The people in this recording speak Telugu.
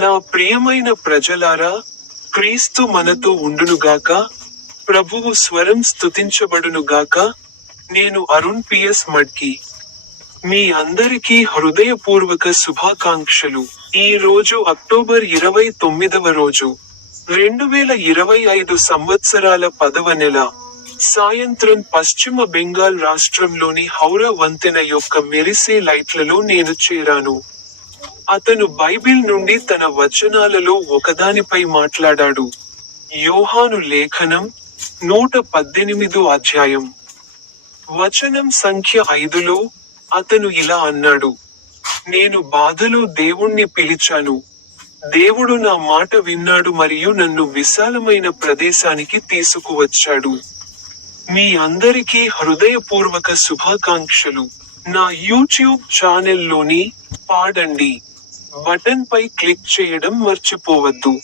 నా ప్రియమైన ప్రజలారా క్రీస్తు మనతో ఉండునుగాక ప్రభువు స్వరం స్తుతించబడునుగాక నేను అరుణ్ పిఎస్ మడ్కి. మీ అందరికీ హృదయపూర్వక శుభాకాంక్షలు. ఈ రోజు అక్టోబర్ ఇరవై తొమ్మిదవ రోజు రెండు వేల ఇరవై ఐదు సంవత్సరాల పదవ నెల. సాయంత్రం పశ్చిమ బెంగాల్ రాష్ట్రంలోని హౌరా వంతెన యొక్క మెరిసే లైట్లలో నేను చేరాను. అతను బైబిల్ నుండి తన వచనాలలో ఒకదానిపై మాట్లాడాడు. యోహాను లేఖనం నూట పద్దెనిమిదో అధ్యాయం. వచనం సంఖ్య ఐదులో అతను ఇలా అన్నాడు. నేను బాధలో దేవుణ్ణి పిలిచాను. దేవుడు నా మాట విన్నాడు మరియు నన్ను విశాలమైన ప్రదేశానికి తీసుకువచ్చాడు. మీ అందరికీ హృదయపూర్వక శుభాకాంక్షలు. నా యూట్యూబ్ ఛానల్లోని పాడండి. బటన్ పై క్లిక్ చేయడం మర్చిపోవద్దు.